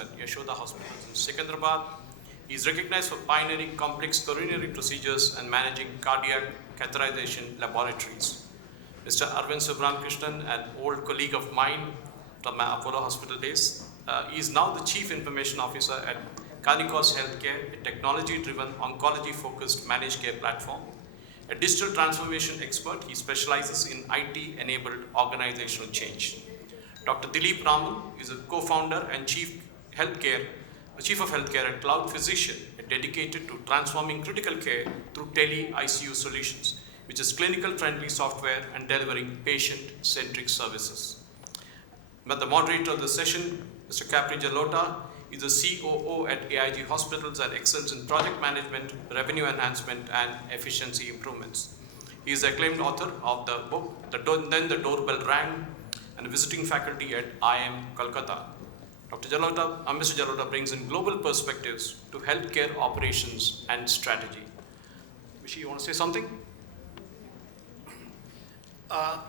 at Yashoda Hospital in Secunderabad. He is recognized for pioneering complex coronary procedures and managing cardiac catheterization laboratories. Mr. Arvind Sivaramakrishnan, an old colleague of mine from my Apollo Hospital days, he is now the Chief Information Officer at Karkinos Healthcare, a technology-driven, oncology-focused managed care platform. A digital transformation expert, he specializes in IT-enabled organizational change. Dr. Dileep Raman is a co-founder and Chief of Healthcare at Cloudphysician, dedicated to transforming critical care through Tele-ICU solutions, which is clinical-friendly software and delivering patient-centric services. But the moderator of the session, Mr. Capri Jalota, is the COO at AIG Hospitals and excels in project management, revenue enhancement, and efficiency improvements. He is the acclaimed author of the book, Then the Doorbell Rang, and visiting faculty at IIM Kolkata. Mr. Jalota brings in global perspectives to healthcare operations and strategy. Vishi, you want to say something?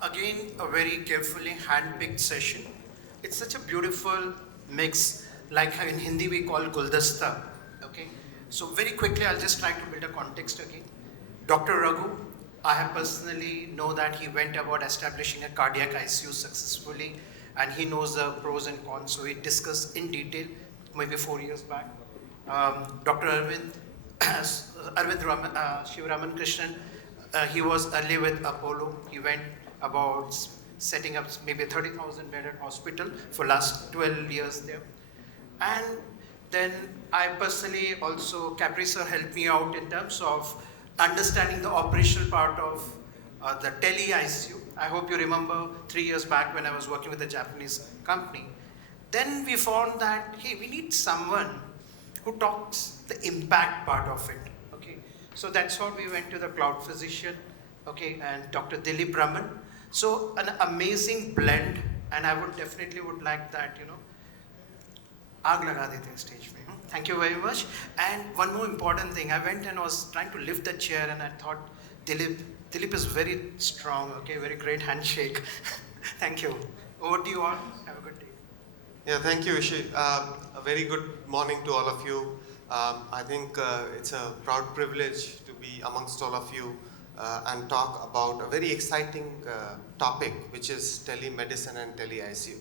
Again, a very carefully hand-picked session. It's such a beautiful mix, like in Hindi we call guldasta. Okay, so very quickly I'll just try to build a context again. Dr. Raghu, I have personally know that he went about establishing a cardiac ICU successfully, and he knows the pros and cons. So we discussed in detail maybe 4 years back. Dr. Arvind Sivaramakrishnan, he was early with Apollo. He went about setting up maybe a 30,000 bedded hospital for last 12 years there. And then I personally also, Capri sir helped me out in terms of understanding the operational part of the Tele-ICU. I hope you remember 3 years back when I was working with a Japanese company. Then we found that, hey, we need someone who talks the impact part of it. Okay, so that's how we went to the Cloudphysician, okay, and Dr. Dileep Raman. So an amazing blend, and I would definitely like that, aag laga dete stage mein. Thank you very much. And one more important thing, I went and was trying to lift the chair, and I thought Dileep is very strong, okay, very great handshake. Thank you. Over to you all. Have a good day. Yeah, thank you, Ishi. A very good morning to all of you. I think it's a proud privilege to be amongst all of you and talk about a very exciting topic, which is telemedicine and tele-ICU.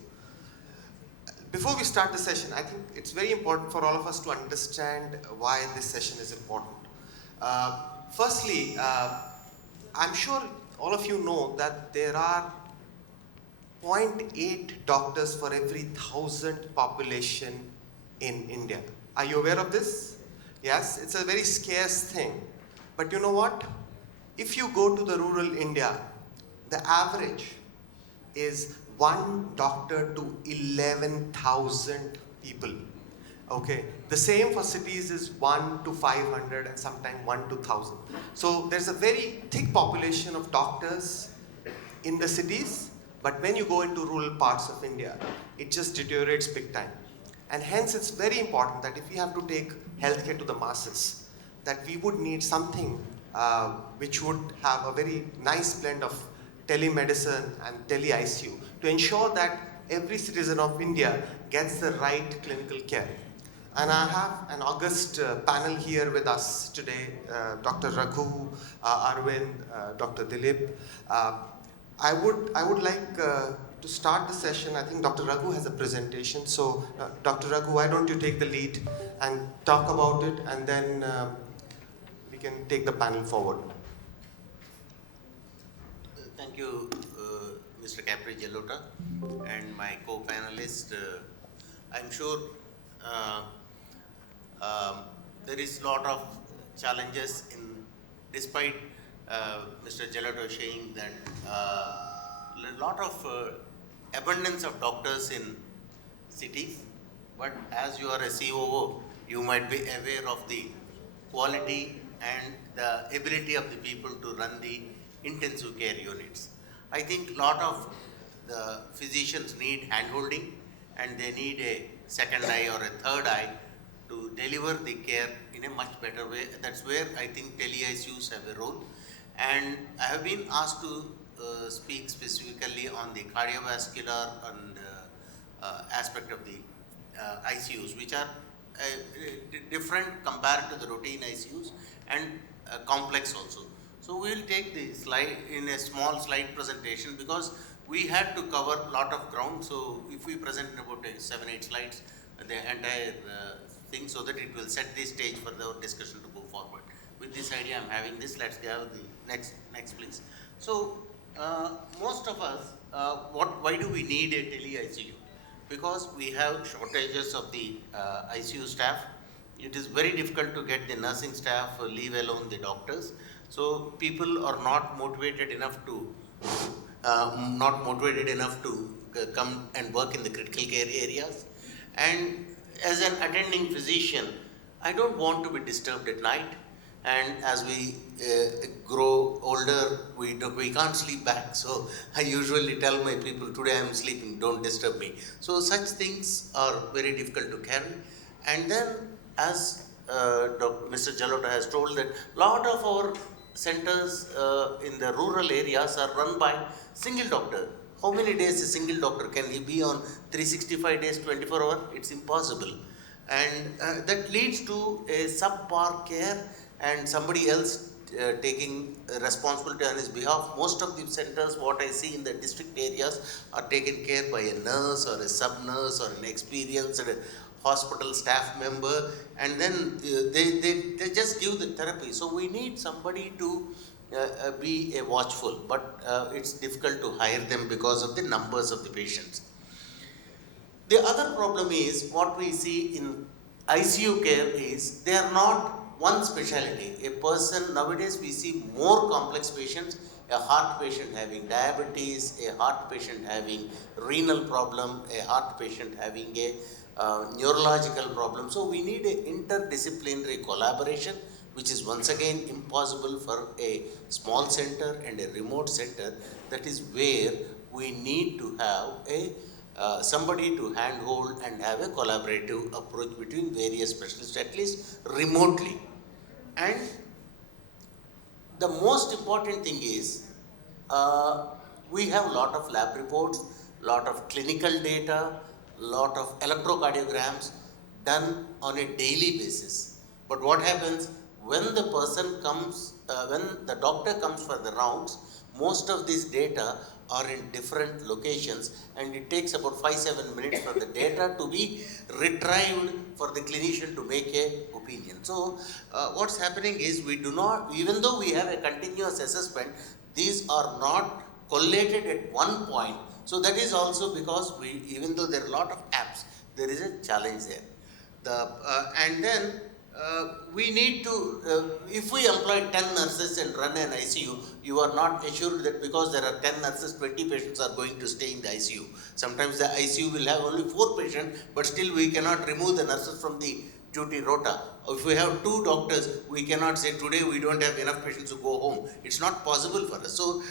Before we start the session, I think it's very important for all of us to understand why this session is important. Firstly, I'm sure all of you know that there are 0.8 doctors for every 1,000 population in India. Are you aware of this? Yes, it's a very scarce thing. But you know what? If you go to the rural India, the average is 1 doctor to 11,000 people. Okay, the same for cities is 1 to 500 and sometimes 1 to 1,000. So there's a very thick population of doctors in the cities, but when you go into rural parts of India, it just deteriorates big time. And hence it's very important that if we have to take healthcare to the masses, that we would need something which would have a very nice blend of telemedicine and tele-ICU to ensure that every citizen of India gets the right clinical care. And I have an august panel here with us today, Dr. Raghu, Arvind, Dr. Dileep. I would like to start the session. I think Dr. Raghu has a presentation. So Dr. Raghu, why don't you take the lead and talk about it, and then we can take the panel forward. Thank you, Mr. Capri Jalota and my co-panelist. I'm sure there is a lot of challenges despite Mr. Jalota saying that a lot of abundance of doctors in cities, but as you are a COO, you might be aware of the quality and the ability of the people to run the intensive care units. I think a lot of the physicians need hand-holding, and they need a second eye or a third eye to deliver the care in a much better way. That's where I think tele-ICUs have a role. And I have been asked to speak specifically on the cardiovascular and aspect of the ICUs, which are different compared to the routine ICUs and complex also. So we will take the slide in a small slide presentation because we had to cover a lot of ground. So if we present about 7-8 slides, the entire thing, so that it will set the stage for the discussion to go forward. With this idea, I'm having this. Let's go the next please. So most of us, why do we need a tele-ICU? Because we have shortages of the ICU staff. It is very difficult to get the nursing staff, leave alone the doctors. So people are not motivated enough to come and work in the critical care areas. And as an attending physician, I don't want to be disturbed at night. And as we grow older, we can't sleep back. So I usually tell my people, today I am sleeping, don't disturb me. So such things are very difficult to carry. And then as Mr. Jalota has told, that lot of our centers in the rural areas are run by single doctor. How many days a single doctor? Can he be on 365 days, 24 hours? It's impossible. And that leads to a subpar care and somebody else taking responsibility on his behalf. Most of the centers, what I see in the district areas, are taken care by a nurse or a sub-nurse or an experienced hospital staff member, and then they just give the therapy. So we need somebody to be a watchful, but it's difficult to hire them because of the numbers of the patients. The other problem is what we see in ICU care is they are not one specialty. A person, nowadays we see more complex patients, a heart patient having diabetes, a heart patient having renal problem, a heart patient having a neurological problem. So we need an interdisciplinary collaboration, which is once again impossible for a small center and a remote center. That is where we need to have a somebody to handhold and have a collaborative approach between various specialists, at least remotely. And the most important thing is we have a lot of lab reports, lot of clinical data, lot of electrocardiograms done on a daily basis. But what happens when the person comes, when the doctor comes for the rounds, most of these data are in different locations, and it takes about 5-7 minutes for the data to be retrieved for the clinician to make a opinion. So what's happening is we do not, even though we have a continuous assessment, these are not collated at one point. So that is also because we, even though there are a lot of apps, there is a challenge there. And then we need to, if we employ 10 nurses and run an ICU, you are not assured that because there are 10 nurses, 20 patients are going to stay in the ICU. Sometimes the ICU will have only 4 patients, but still we cannot remove the nurses from the duty rota. If we have 2 doctors, we cannot say today we don't have enough patients to go home. It's not possible for us. So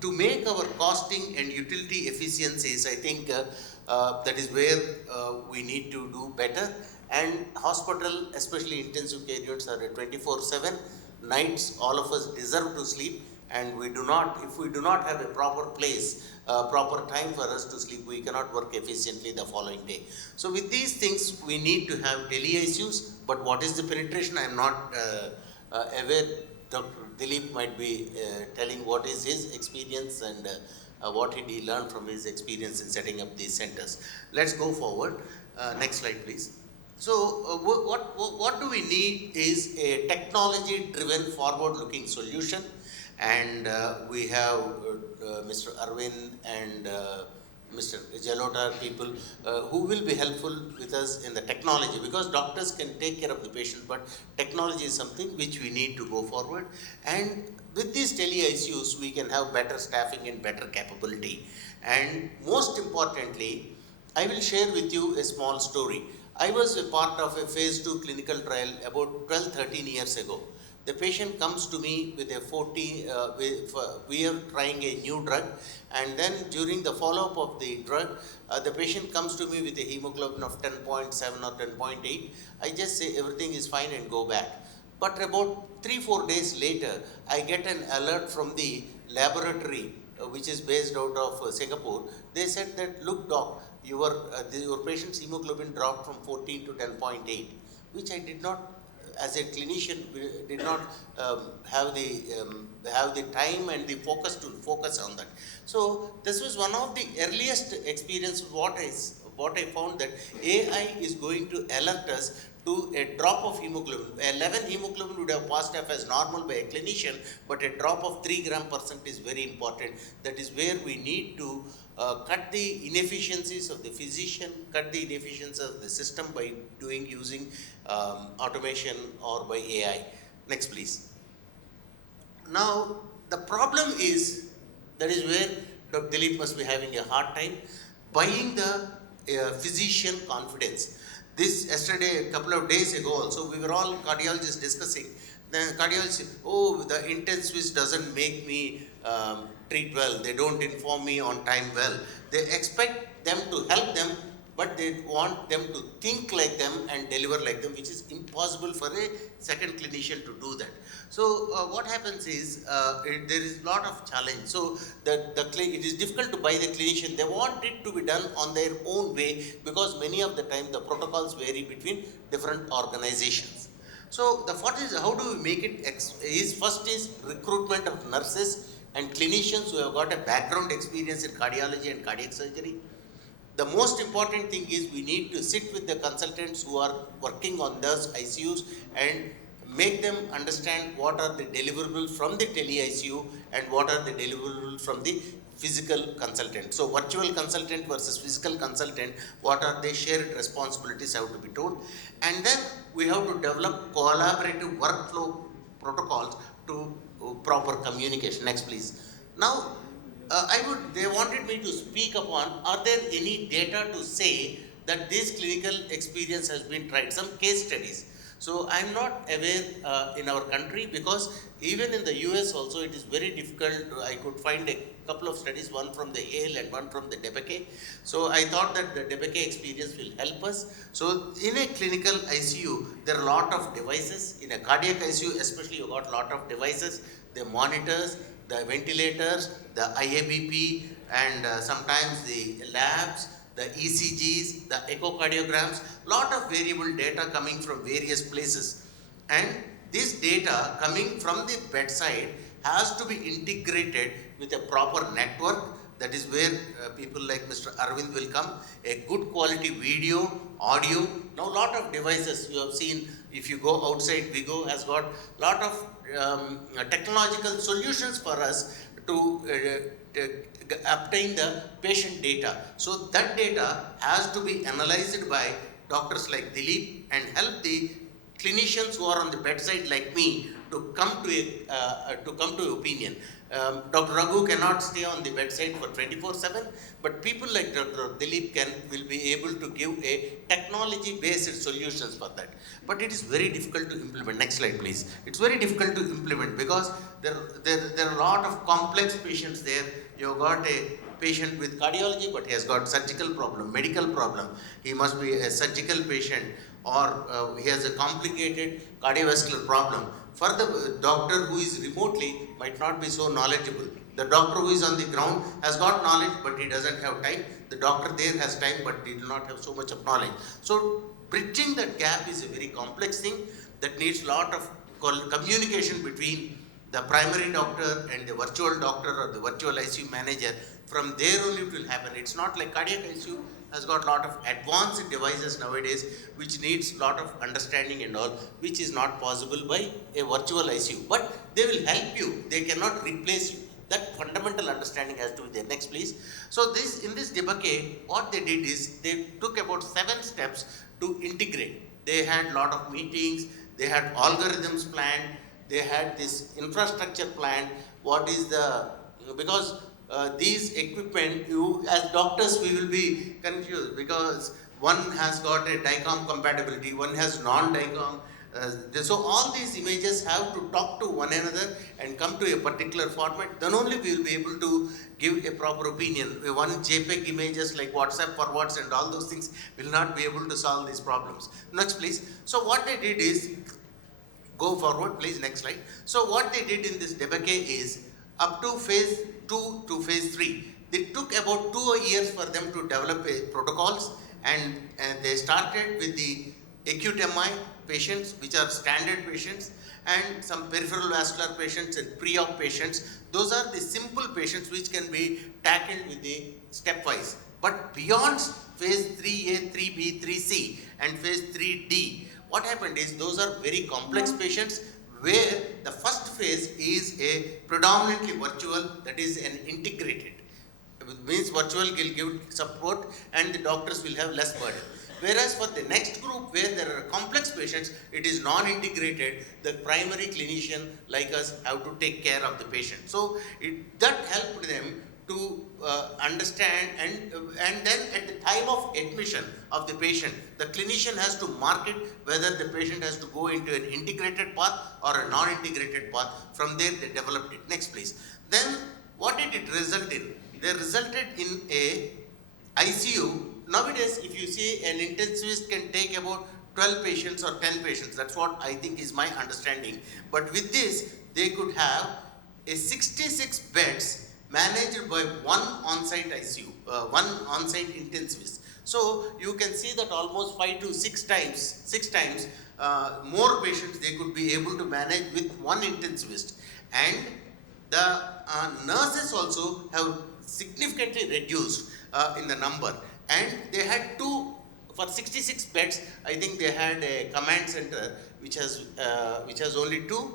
to make our costing and utility efficiencies, I think that is where we need to do better. And hospital, especially intensive care units, are 24/7. Nights, all of us deserve to sleep, and we do not, if we do not have a proper place, proper time for us to sleep, we cannot work efficiently the following day. So with these things, we need to have tele-ICUs, but what is the penetration? I am not aware. Dr. Dileep might be telling what is his experience and what did he learn from his experience in setting up these centers. Let's go forward. Next slide, please. So what do we need is a technology-driven, forward-looking solution, and we have Mr. Arvind and Mr. Jalota people who will be helpful with us in the technology, because doctors can take care of the patient, but technology is something which we need to go forward. And with these tele-ICUs, we can have better staffing and better capability. And most importantly, I will share with you a small story. I was a part of a phase 2 clinical trial about 12-13 years ago. The patient comes to me with a 40, we are trying a new drug, and then during the follow-up of the drug, the patient comes to me with a hemoglobin of 10.7 or 10.8. I just say everything is fine and go back. But about 3-4 days later, I get an alert from the laboratory which is based out of Singapore, they said that, look doc, your patient's hemoglobin dropped from 14 to 10.8, which I did not, as a clinician, did not have the time and the focus to focus on that. So this was one of the earliest experience. What I found that AI is going to alert us to a drop of hemoglobin. 11 hemoglobin would have passed off as normal by a clinician, but a drop of 3 gram% is very important. That is where we need to cut the inefficiencies of the physician, cut the inefficiencies of the system by using automation or by AI. Next, please. Now, the problem is, that is where Dr. Dileep must be having a hard time buying the physician confidence. This yesterday, a couple of days ago also, we were all cardiologists discussing. The cardiologist said, oh, the intensivist doesn't make me treat well. They don't inform me on time well. They expect them to help them, but they want them to think like them and deliver like them, which is impossible for a second clinician to do that. So what happens is, there is a lot of challenge. So it is difficult to buy the clinician. They want it to be done on their own way, because many of the time the protocols vary between different organizations. So how do we make it first is recruitment of nurses and clinicians who have got a background experience in cardiology and cardiac surgery. The most important thing is we need to sit with the consultants who are working on those ICUs and make them understand what are the deliverables from the tele-ICU and what are the deliverables from the physical consultant. So virtual consultant versus physical consultant, what are the shared responsibilities have to be told. And then we have to develop collaborative workflow protocols to proper communication. Next, please. Now, they wanted me to speak upon, are there any data to say that this clinical experience has been tried, some case studies. So I'm not aware in our country, because even in the US also it is very difficult. I could find a couple of studies, one from the Yale and one from the Debeke. So I thought that the Debeke experience will help us. So in a clinical ICU, there are a lot of devices. In a cardiac ICU especially, you got a lot of devices, the monitors, the ventilators, the IABP, and sometimes the labs, the ECGs, the echocardiograms, lot of variable data coming from various places. And this data coming from the bedside has to be integrated with a proper network. That is where people like Mr. Arvind will come. A good quality video, audio. Now lot of devices you have seen, if you go outside, Vigo has got lot of technological solutions for us to obtain the patient data. So that data has to be analyzed by doctors like Dileep and help the clinicians who are on the bedside like me to come to opinion. Dr. Raghu cannot stay on the bedside for 24/7, but people like Dr. Dileep will be able to give a technology-based solutions for that. But it is very difficult to implement. Next slide, please. It's very difficult to implement because there are a lot of complex patients there. You've got a patient with cardiology, but he has got surgical problem, medical problem. He must be a surgical patient, or he has a complicated cardiovascular problem. For the doctor who is remotely might not be so knowledgeable. The doctor who is on the ground has got knowledge, but he doesn't have time. The doctor there has time, but he does not have so much of knowledge. So bridging that gap is a very complex thing that needs a lot of communication between the primary doctor and the virtual doctor or the virtual ICU manager. From there only it will happen. It's not like cardiac ICU has got a lot of advanced devices nowadays which needs a lot of understanding and all, which is not possible by a virtual ICU. But they will help you. They cannot replace you. That fundamental understanding has to be there. Next, please. So in this debate, what they did is they took about 7 steps to integrate. They had a lot of meetings. They had algorithms planned. They had this infrastructure planned. Because these equipment, as doctors, we will be confused because one has got a DICOM compatibility, one has non-DICOM. So all these images have to talk to one another and come to a particular format. Then only we will be able to give a proper opinion. One JPEG images like WhatsApp forwards and all those things will not be able to solve these problems. Next, please. So what they did is, go forward, please. Next slide. So what they did in this debate is, up to phase 2 to phase 3. It took about 2 years for them to develop protocols, and they started with the acute MI patients, which are standard patients, and some peripheral vascular patients and pre-op patients. Those are the simple patients which can be tackled with the stepwise. But beyond phase 3A, 3B, 3C and phase 3D, what happened is those are very complex patients where the first phase is a predominantly virtual, that is an integrated. It means virtual will give support and the doctors will have less burden. Whereas for the next group where there are complex patients, it is non-integrated. The primary clinician like us have to take care of the patient. So that helped them to understand, and then at the time of admission of the patient, the clinician has to mark it whether the patient has to go into an integrated path or a non-integrated path. From there they developed it. Next please. Then what did it result in? They resulted in a ICU. Nowadays, if you see, an intensivist can take about 12 patients or 10 patients. That's what I think is my understanding. But with this, they could have a 66 beds managed by one on-site ICU, one on-site intensivist. So you can see that almost 5 to 6 times more patients they could be able to manage with one intensivist. And the nurses also have significantly reduced in the number. And they had for 66 beds, I think they had a command center which has only 2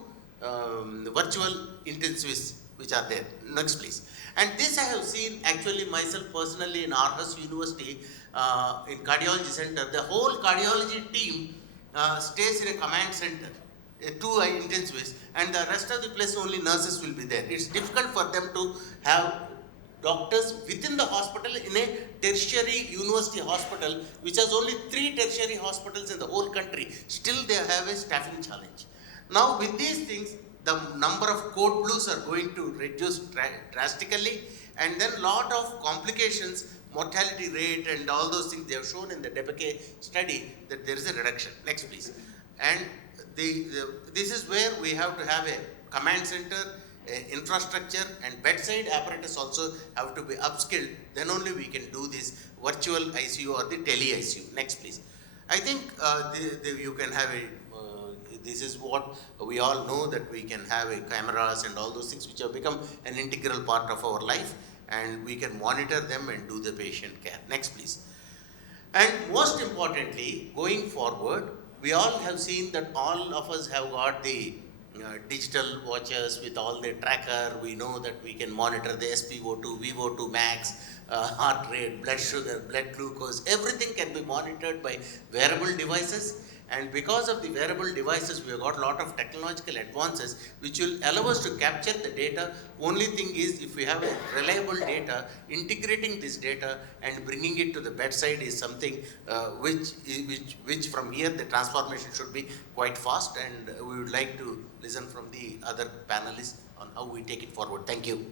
virtual intensivists which are there. Next please. And this I have seen actually myself personally in Aarhus University in Cardiology Center. The whole cardiology team stays in a command center, 2 intensivists, and the rest of the place only nurses will be there. It's difficult for them to have doctors within the hospital in a tertiary university hospital, which has only 3 tertiary hospitals in the whole country. Still they have a staffing challenge. Now with these things, the number of code blues are going to reduce drastically, and then lot of complications, mortality rate and all those things they have shown in the DEPACE study that there is a reduction. Next please. And this is where we have to have a command center, infrastructure, and bedside apparatus also have to be upskilled. Then only we can do this virtual ICU or the tele-ICU. Next please. I think you can have a this is what we all know, that we can have a cameras and all those things which have become an integral part of our life, and we can monitor them and do the patient care. Next please. And most importantly, going forward, we all have seen that all of us have got the digital watches with all the tracker. We know that we can monitor the SpO2, VO2 max, heart rate, blood sugar, blood glucose. Everything can be monitored by wearable devices. And because of the wearable devices, we have got a lot of technological advances which will allow us to capture the data. Only thing is, if we have a reliable data, integrating this data and bringing it to the bedside is something which from here the transformation should be quite fast, and we would like to listen from the other panelists on how we take it forward. Thank you.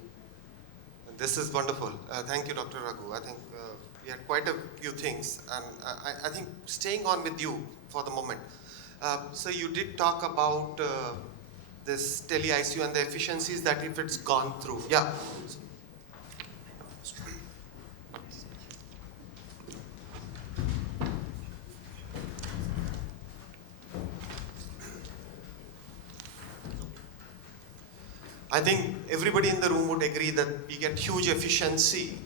This is wonderful. Thank you, Dr. Raghu. I think we had quite a few things, and I think staying on with you for the moment. So you did talk about this tele-ICU and the efficiencies that if it's gone through. Yeah. I think everybody in the room would agree that we get huge efficiency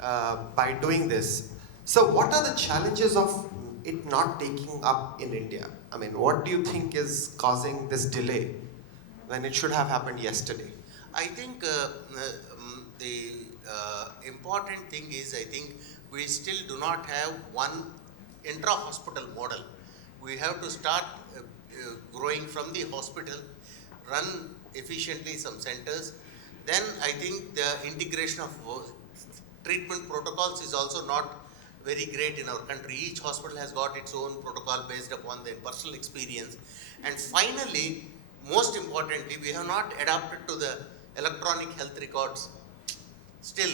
by doing this. So what are the challenges of it not taking up in India? I mean, what do you think is causing this delay when it should have happened yesterday? I think the important thing is, I think we still do not have one intra-hospital model. We have to start growing from the hospital, run efficiently some centers. Then I think the integration of treatment protocols is also not very great in our country. Each hospital has got its own protocol based upon their personal experience. And finally, most importantly, we have not adapted to the electronic health records. Still,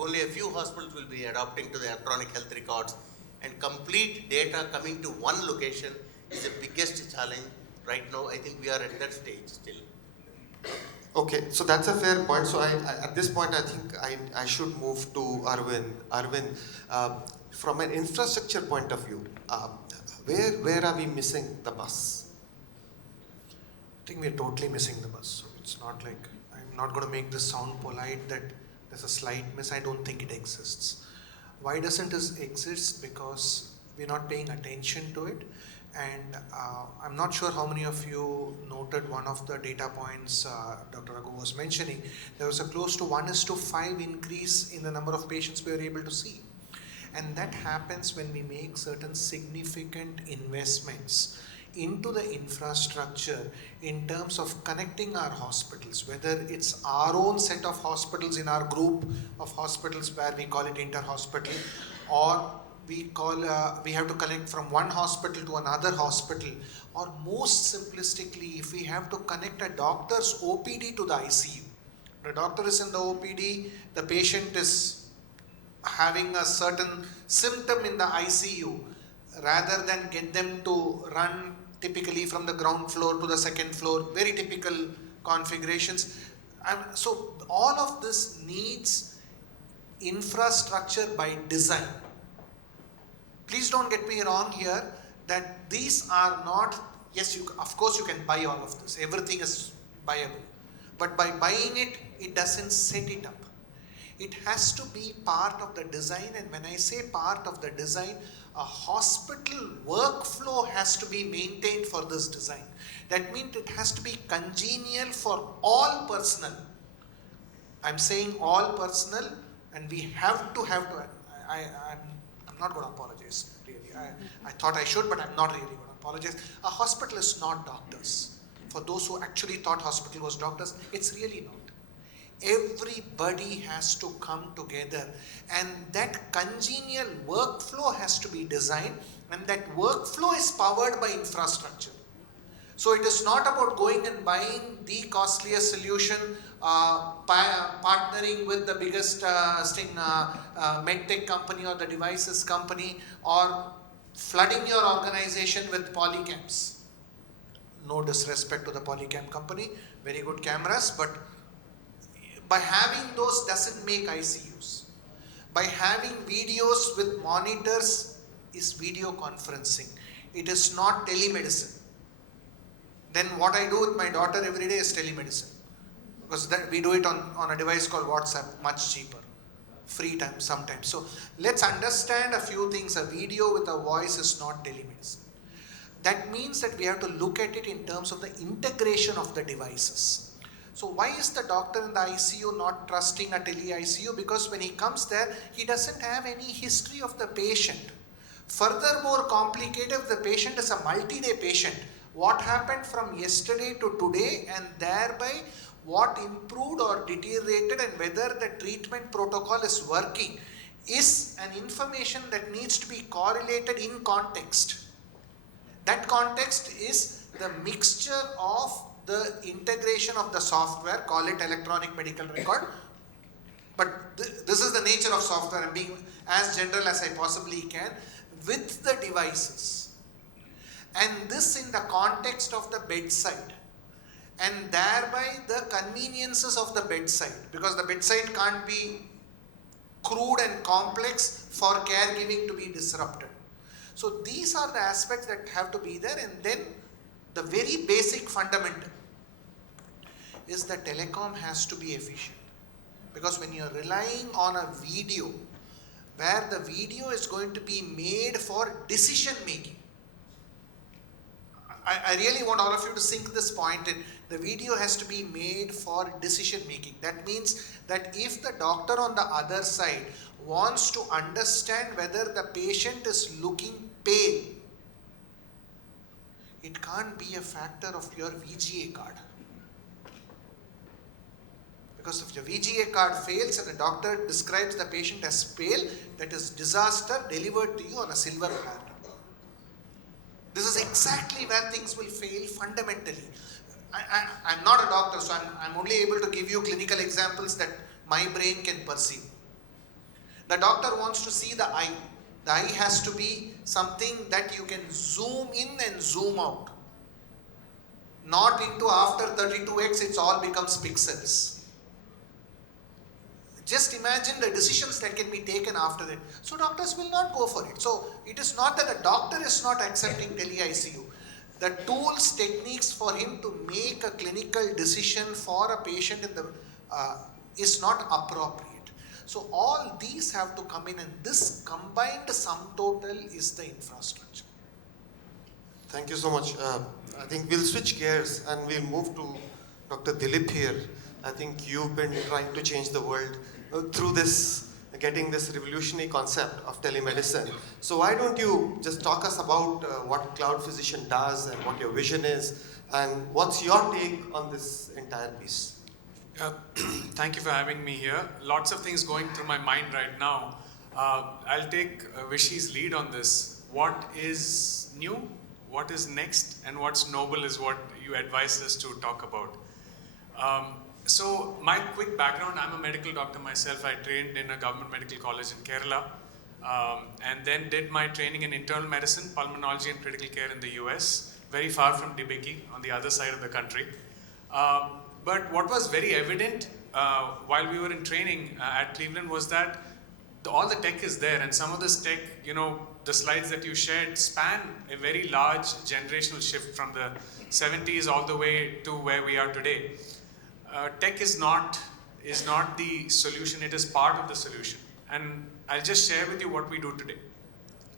only a few hospitals will be adapting to the electronic health records, and complete data coming to one location is the biggest challenge right now. I think we are at that stage still. Okay, so that's a fair point. So at this point, I think I should move to Arvind. Arvind, from an infrastructure point of view, where are we missing the bus? I think we're totally missing the bus. So it's not like, I'm not going to make this sound polite that there's a slight miss. I don't think it exists. Why doesn't it exist? Because we're not paying attention to it. And I'm not sure how many of you noted one of the data points Dr. Raghu was mentioning. There was a close to 1:5 increase in the number of patients we were able to see. And that happens when we make certain significant investments into the infrastructure in terms of connecting our hospitals, whether it's our own set of hospitals in our group of hospitals where we call it inter-hospital, or we have to connect from one hospital to another hospital, or most simplistically, if we have to connect a doctor's OPD to the ICU. The doctor is in the OPD, the patient is having a certain symptom in the ICU, rather than get them to run typically from the ground floor to the second floor, very typical configurations. So all of this needs infrastructure by design. Please don't get me wrong here, that these are not, yes, of course you can buy all of this, everything is buyable, but by buying it, it doesn't set it up. It has to be part of the design, and when I say part of the design, a hospital workflow has to be maintained for this design. That means it has to be congenial for all personnel. I'm saying all personnel, and we have to, I'm not going to apologize, really. I thought I should, but I'm not really going to apologize. A hospital is not doctors. For those who actually thought hospital was doctors, it's really not. Everybody has to come together, and that congenial workflow has to be designed, and that workflow is powered by infrastructure. So it is not about going and buying the costliest solution, partnering with the biggest medtech company or the devices company, or flooding your organization with polycams. No disrespect to the polycam company, very good cameras, but by having those doesn't make ICUs. By having videos with monitors is video conferencing. It is not telemedicine. Then what I do with my daughter every day is telemedicine. Because we do it on a device called WhatsApp, much cheaper. Free time sometimes. So let's understand a few things. A video with a voice is not telemedicine. That means that we have to look at it in terms of the integration of the devices. So why is the doctor in the ICU not trusting a tele-ICU? Because when he comes there, he doesn't have any history of the patient. Furthermore complicated, if the patient is a multi-day patient, what happened from yesterday to today, and thereby what improved or deteriorated, and whether the treatment protocol is working, is an information that needs to be correlated in context. That context is the mixture of the integration of the software, call it electronic medical record, but this is the nature of software. I'm being as general as I possibly can, with the devices, and this in the context of the bedside, and thereby the conveniences of the bedside, because the bedside can't be crude and complex for caregiving to be disrupted. So these are the aspects that have to be there. And then the very basic fundamental is that telecom has to be efficient, because when you're relying on a video where the video is going to be made for decision making, I really want all of you to sink this point in. The video has to be made for decision making. That means that if the doctor on the other side wants to understand whether the patient is looking pale, it can't be a factor of your VGA card. Because if your VGA card fails and the doctor describes the patient as pale, that is disaster delivered to you on a silver platter. This is exactly where things will fail fundamentally. I'm not a doctor, so I'm only able to give you clinical examples that my brain can perceive. The doctor wants to see the eye. The eye has to be something that you can zoom in and zoom out. not into after 32x, it's all becomes pixels. Just imagine the decisions that can be taken after that. So doctors will not go for it. So it is not that a doctor is not accepting tele-ICU. The tools, techniques for him to make a clinical decision for a patient in the is not appropriate. So all these have to come in, and this combined sum total is the infrastructure. Thank you so much. I think we'll switch gears and we'll move to Dr. Dileep here. I think you've been trying to change the world through this, getting this revolutionary concept of telemedicine. So why don't you just talk us about what Cloudphysician does and what your vision is, and what's your take on this entire piece? Thank you for having me here. Lots of things going through my mind right now. I'll take Vishy's lead on this. What is new, what is next, and what's noble is what you advised us to talk about. So my quick background, I'm a medical doctor myself. I trained in a government medical college in Kerala, and then did my training in internal medicine, pulmonology and critical care in the US, very far from Dibeki, on the other side of the country. But what was very evident while we were in training at Cleveland was that all the tech is there, and some of this tech, you know, the slides that you shared span a very large generational shift from the 70s all the way to where we are today. Tech is not the solution, it is part of the solution. And I'll just share with you what we do today.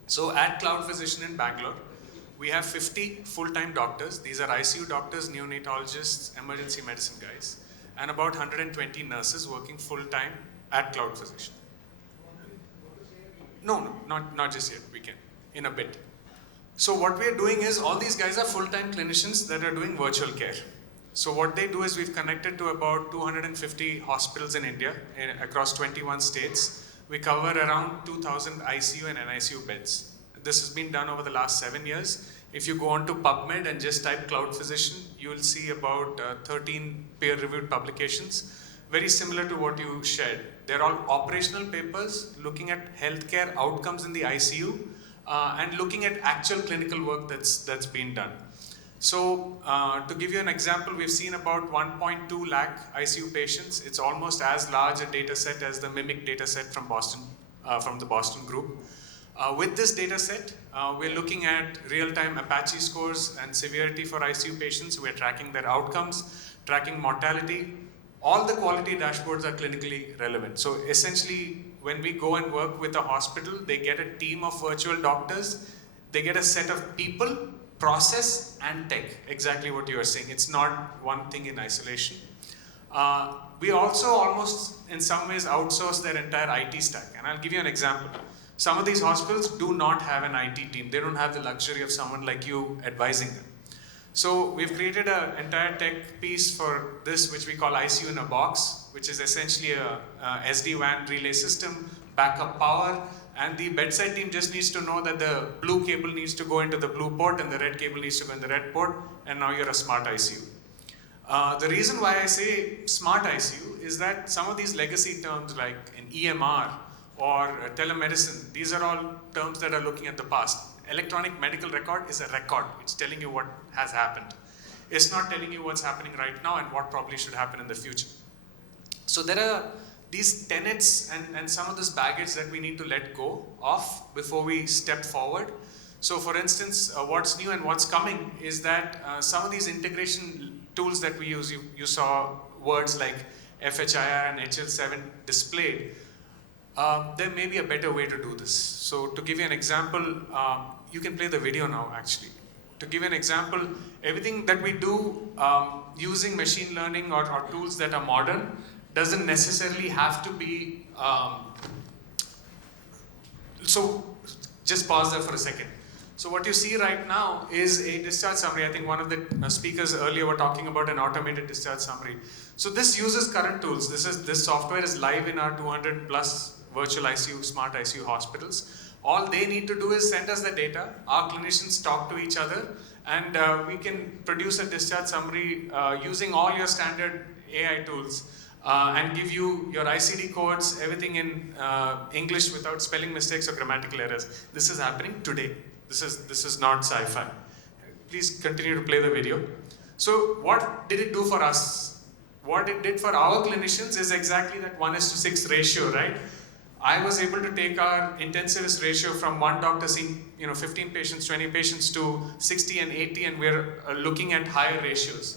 So at Cloudphysician in Bangalore, we have 50 full-time doctors. These are ICU doctors, neonatologists, emergency medicine guys, and about 120 nurses working full-time at Cloudphysician. No, not just yet, we can, in a bit. So what we are doing is, all these guys are full-time clinicians that are doing virtual care. So what they do is, we've connected to about 250 hospitals in India, across 21 states. We cover around 2,000 ICU and NICU beds. This has been done over the last 7 years. If you go on to PubMed and just type Cloudphysician, you will see about 13 peer-reviewed publications, very similar to what you shared. They're all operational papers looking at healthcare outcomes in the ICU and looking at actual clinical work that's been done. So to give you an example, we've seen about 1.2 lakh ICU patients. It's almost as large a data set as the MIMIC data set from Boston, from the Boston group. With this data set, we're looking at real-time Apache scores and severity for ICU patients. We're tracking their outcomes, tracking mortality. All the quality dashboards are clinically relevant. So essentially, when we go and work with a hospital, they get a team of virtual doctors. They get a set of people, process, and tech, exactly what you are saying. It's not one thing in isolation. We also almost, in some ways, outsource their entire IT stack. And I'll give you an example. Some of these hospitals do not have an IT team. They don't have the luxury of someone like you advising them. So we've created an entire tech piece for this, which we call ICU in a box, which is essentially a SD-WAN relay system, backup power, and the bedside team just needs to know that the blue cable needs to go into the blue port and the red cable needs to go in the red port, and now you're a smart ICU. The reason why I say smart ICU is that some of these legacy terms like an EMR or telemedicine, these are all terms that are looking at the past. Electronic medical record is a record. It's telling you what has happened. It's not telling you what's happening right now and what probably should happen in the future. So there are these tenets and some of this baggage that we need to let go of before we step forward. So for instance, what's new and what's coming is that some of these integration tools that we use, you saw words like FHIR and HL7 displayed. There may be a better way to do this. So to give you an example, you can play the video now actually. To give you an example, everything that we do using machine learning or tools that are modern doesn't necessarily have to be, so just pause there for a second. So what you see right now is a discharge summary. I think one of the speakers earlier were talking about an automated discharge summary. So this uses current tools. This software is live in our 200 plus virtual ICU, smart ICU hospitals. All they need to do is send us the data. Our clinicians talk to each other, and we can produce a discharge summary using all your standard AI tools and give you your ICD codes, everything in English without spelling mistakes or grammatical errors. This is happening today. This is not sci-fi. Please continue to play the video. So what did it do for us? What it did for our clinicians is exactly that 1:6 ratio, right? I was able to take our intensivist ratio from one doctor seeing 15 patients, 20 patients to 60 and 80, and we're looking at higher ratios.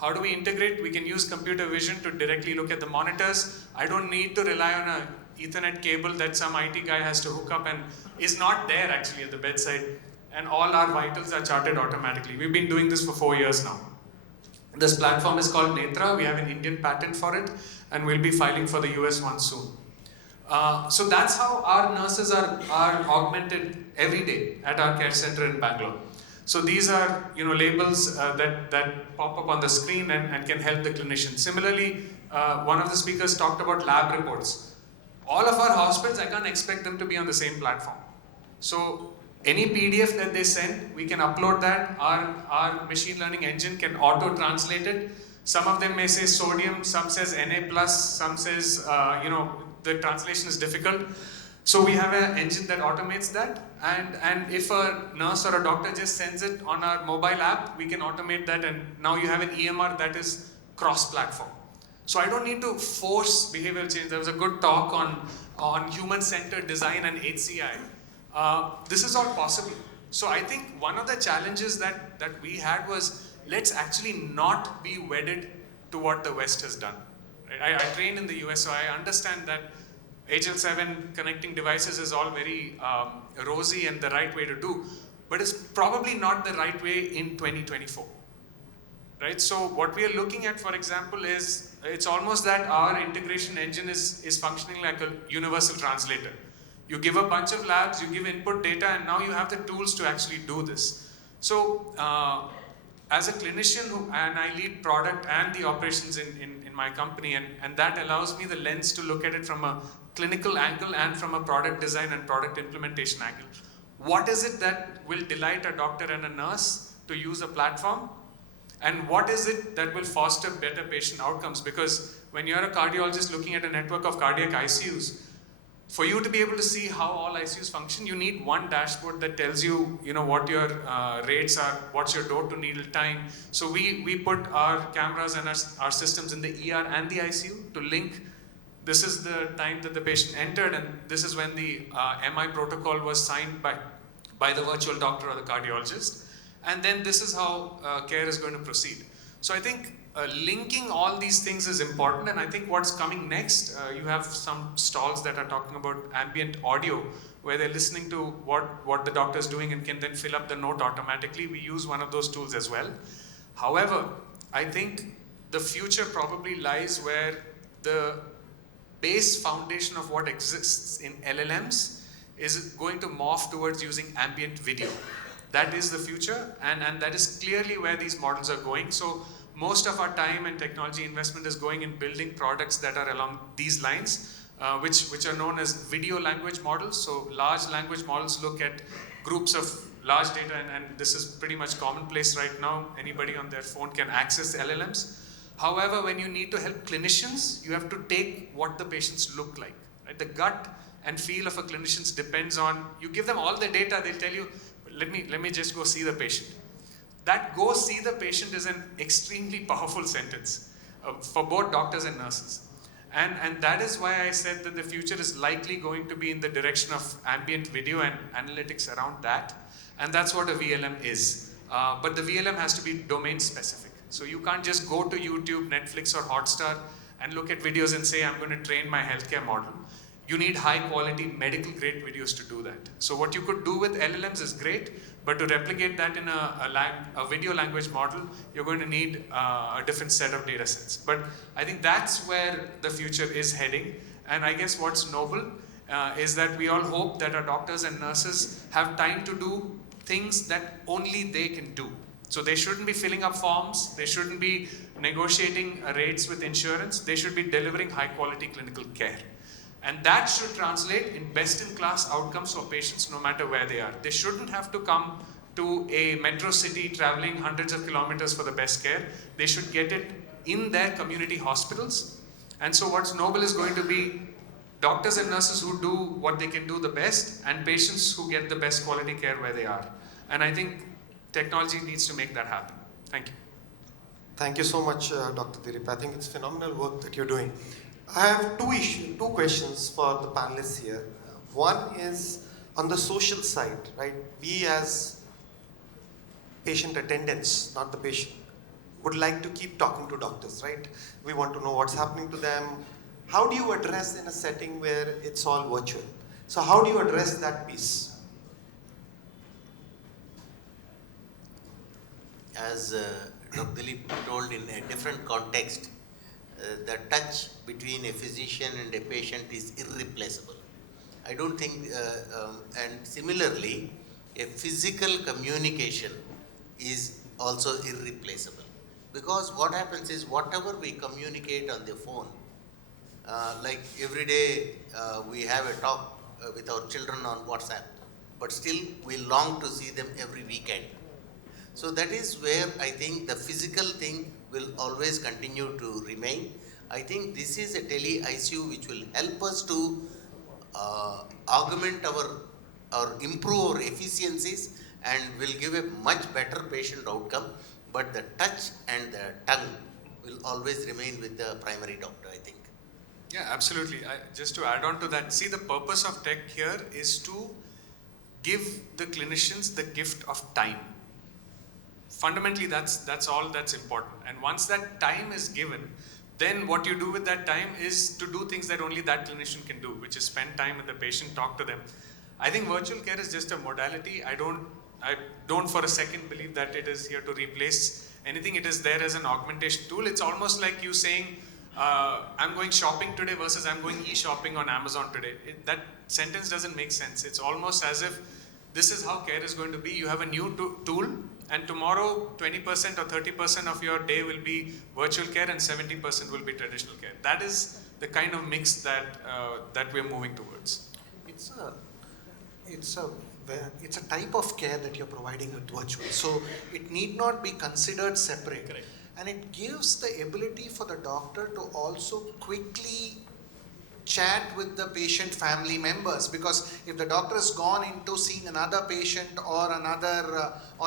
How do we integrate? We can use computer vision to directly look at the monitors. I don't need to rely on a Ethernet cable that some IT guy has to hook up and is not there actually at the bedside. And all our vitals are charted automatically. We've been doing this for 4 years now. This platform is called Netra. We have an Indian patent for it, and we'll be filing for the US one soon. So that's how our nurses are augmented every day at our care center in Bangalore. So these are labels that pop up on the screen and can help the clinician. Similarly, one of the speakers talked about lab reports. All of our hospitals, I can't expect them to be on the same platform. So any PDF that they send, we can upload that. Our machine learning engine can auto-translate it. Some of them may say sodium, some says Na+, some says, the translation is difficult. So we have an engine that automates that. And if a nurse or a doctor just sends it on our mobile app, we can automate that. And now you have an EMR that is cross-platform. So I don't need to force behavioral change. There was a good talk on human-centered design and HCI. This is all possible. So I think one of the challenges that we had was, let's actually not be wedded to what the West has done. Right? I trained in the US, so I understand that HL7 connecting devices is all very rosy and the right way to do, but it's probably not the right way in 2024. Right? So what we are looking at, for example, is it's almost that our integration engine is functioning like a universal translator. You give a bunch of labs, you give input data, and now you have the tools to actually do this. So as a clinician, and I lead product and the operations in my company, and that allows me the lens to look at it from a clinical angle and from a product design and product implementation angle. What is it that will delight a doctor and a nurse to use a platform? And what is it that will foster better patient outcomes? Because when you're a cardiologist looking at a network of cardiac ICUs, for you to be able to see how all ICUs function, you need one dashboard that tells you, what your rates are, what's your door to needle time. So we put our cameras and our systems in the ER and the ICU to link. This is the time that the patient entered, and this is when the MI protocol was signed by the virtual doctor or the cardiologist. And then this is how care is going to proceed. So I think linking all these things is important, and I think what's coming next, you have some stalls that are talking about ambient audio, where they're listening to what the doctor is doing and can then fill up the note automatically. We use one of those tools as well. However, I think the future probably lies where the base foundation of what exists in LLMs is going to morph towards using ambient video. That is the future, and that is clearly where these models are going. So most of our time and technology investment is going in building products that are along these lines, which are known as video language models. So large language models look at groups of large data, and this is pretty much commonplace right now. Anybody on their phone can access LLMs. However, when you need to help clinicians, you have to take what the patients look like. Right? The gut and feel of a clinician depends on, you give them all the data, they'll tell you, let me just go see the patient. That go see the patient is an extremely powerful sentence for both doctors and nurses. And that is why I said that the future is likely going to be in the direction of ambient video and analytics around that. And that's what a VLM is. But the VLM has to be domain specific. So you can't just go to YouTube, Netflix or Hotstar and look at videos and say, I'm going to train my healthcare model. You need high quality medical grade videos to do that. So what you could do with LLMs is great, but to replicate that in a video language model, you're going to need a different set of data sets. But I think that's where the future is heading. And I guess what's noble is that we all hope that our doctors and nurses have time to do things that only they can do. So they shouldn't be filling up forms, they shouldn't be negotiating rates with insurance, they should be delivering high quality clinical care. And that should translate in best-in-class outcomes for patients no matter where they are. They shouldn't have to come to a metro city traveling hundreds of kilometers for the best care. They should get it in their community hospitals. And so what's noble is going to be doctors and nurses who do what they can do the best, and patients who get the best quality care where they are. And I think technology needs to make that happen. Thank you. Thank you so much, Dr. Dileep. I think it's phenomenal work that you're doing. I have two questions for the panelists here. One is on the social side, right? We as patient attendants, not the patient, would like to keep talking to doctors, right? We want to know what's happening to them. How do you address in a setting where it's all virtual? So how do you address that piece? As Dr. Dileep told in a different context, the touch between a physician and a patient is irreplaceable. I don't think, and similarly, a physical communication is also irreplaceable. Because what happens is, whatever we communicate on the phone, like every day we have a talk with our children on WhatsApp, but still we long to see them every weekend. So that is where I think the physical thing will always continue to remain. I think this is a tele-ICU which will help us to augment or improve our efficiencies and will give a much better patient outcome. But the touch and the tongue will always remain with the primary doctor, I think. Yeah, absolutely. Just to add on to that, see, the purpose of tech here is to give the clinicians the gift of time. Fundamentally, that's all that's important. And once that time is given, then what you do with that time is to do things that only that clinician can do, which is spend time with the patient, talk to them. I think virtual care is just a modality. I don't for a second believe that it is here to replace anything. It is there as an augmentation tool. It's almost like you saying, I'm going shopping today versus I'm going e-shopping on Amazon today. That sentence doesn't make sense. It's almost as if this is how care is going to be. You have a new tool, and tomorrow 20% or 30% of your day will be virtual care and 70% will be traditional care. That is the kind of mix that we're moving towards. It's a type of care that you're providing with virtual. So it need not be considered separate. Correct. And it gives the ability for the doctor to also quickly chat with the patient family members, because if the doctor has gone into seeing another patient or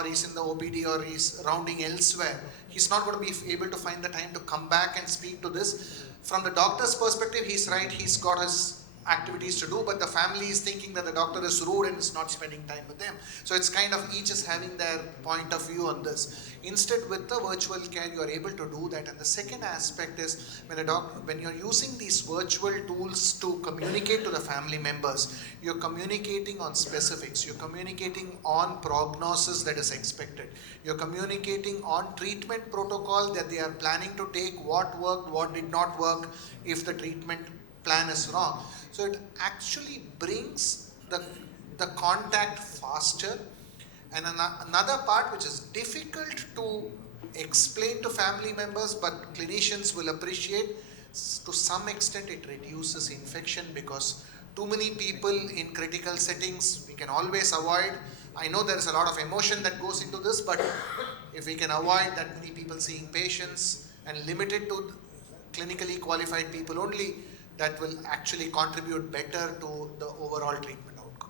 he's in the OPD or he's rounding elsewhere, he's not going to be able to find the time to come back and speak to this. From the doctor's perspective, he's right, he's got his activities to do, but the family is thinking that the doctor is rude and is not spending time with them. So it's kind of each is having their point of view on this. Instead, with the virtual care, you are able to do that. And the second aspect is when you're using these virtual tools to communicate to the family members, you're communicating on specifics, you're communicating on prognosis that is expected, you're communicating on treatment protocol that they are planning to take, what worked, what did not work, if the treatment plan is wrong. So it actually brings the contact faster. And another part which is difficult to explain to family members, but clinicians will appreciate, to some extent it reduces infection, because too many people in critical settings we can always avoid. I know there is a lot of emotion that goes into this, but if we can avoid that many people seeing patients and limit it to clinically qualified people only, that will actually contribute better to the overall treatment outcome.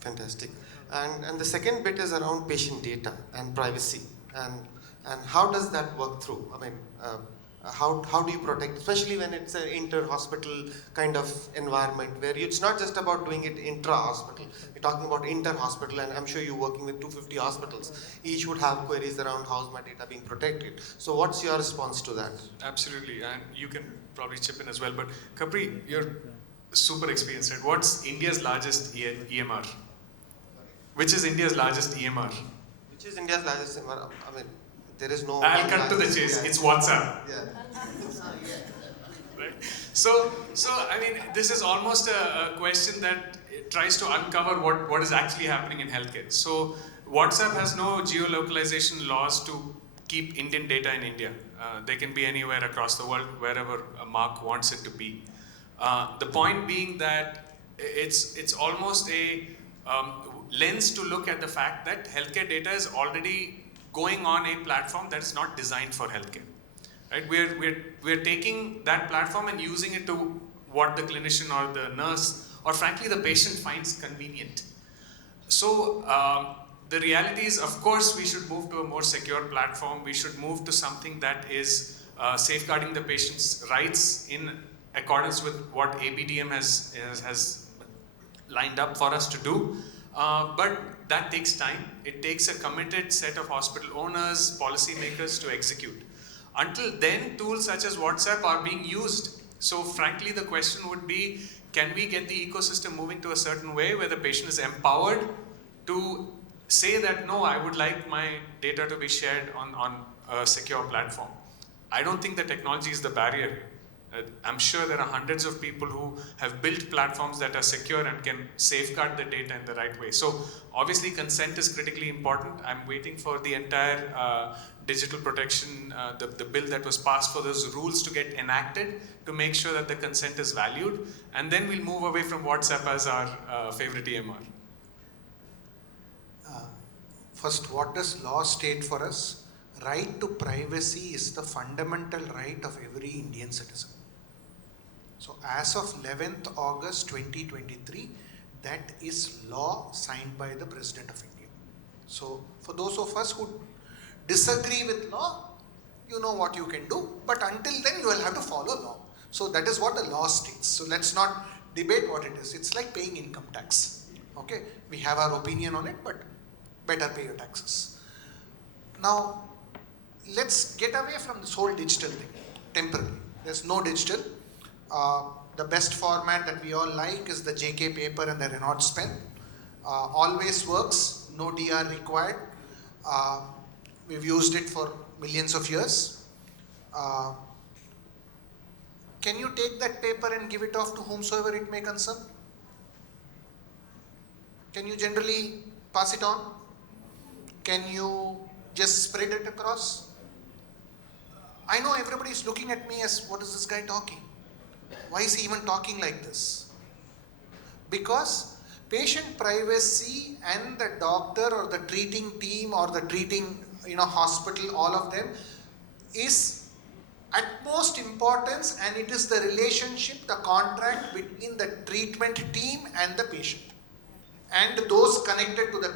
Fantastic. And the second bit is around patient data and privacy. And how does that work through? I mean, how do you protect, especially when it's an inter-hospital kind of environment where it's not just about doing it intra-hospital, you're talking about inter-hospital, and I'm sure you're working with 250 hospitals. Each would have queries around how's my data being protected. So what's your response to that? Absolutely, and you can probably chip in as well, but Capri, you're super experienced, right? What's India's largest EMR? Which is India's largest EMR? Which is India's largest EMR? I mean, there is no... I'll cut to the chase. Yeah. It's WhatsApp. Yeah. Right? So I mean, this is almost a question that tries to uncover what is actually happening in healthcare. So WhatsApp has no geolocalization laws to keep Indian data in India. They can be anywhere across the world, wherever a mark wants it to be. The point being that it's almost a lens to look at the fact that healthcare data is already going on a platform that is not designed for healthcare. Right? We're taking that platform and using it to what the clinician or the nurse or frankly the patient finds convenient. So the reality is, of course, we should move to a more secure platform. We should move to something that is safeguarding the patient's rights in accordance with what ABDM has lined up for us to do. But that takes time. It takes a committed set of hospital owners, policymakers to execute. Until then, tools such as WhatsApp are being used. So frankly, the question would be, can we get the ecosystem moving to a certain way where the patient is empowered to say that, no, I would like my data to be shared on a secure platform. I don't think the technology is the barrier. I'm sure there are hundreds of people who have built platforms that are secure and can safeguard the data in the right way. So obviously consent is critically important. I'm waiting for the entire digital protection, the bill that was passed for those rules to get enacted to make sure that the consent is valued. And then we'll move away from WhatsApp as our favorite EMR. First, what does law state for us? Right to privacy is the fundamental right of every Indian citizen. So as of 11th August 2023, that is law signed by the President of India. So for those of us who disagree with law, you know what you can do, but until then you will have to follow law. So that is what the law states. So let's not debate what it is. It's like paying income tax. Okay, we have our opinion on it, but better pay your taxes. Now, let's get away from this whole digital thing, temporarily. There's no digital. The best format that we all like is the JK paper and the Reynolds pen. Always works, no DR required. We've used it for millions of years. Can you take that paper and give it off to whomsoever it may concern? Can you generally pass it on? Can you just spread it across? I know everybody is looking at me as, what is this guy talking? Why is he even talking like this? Because patient privacy and the doctor or the treating team or the treating hospital, all of them, is at most importance, and it is the relationship, the contract between the treatment team and the patient. And those connected to the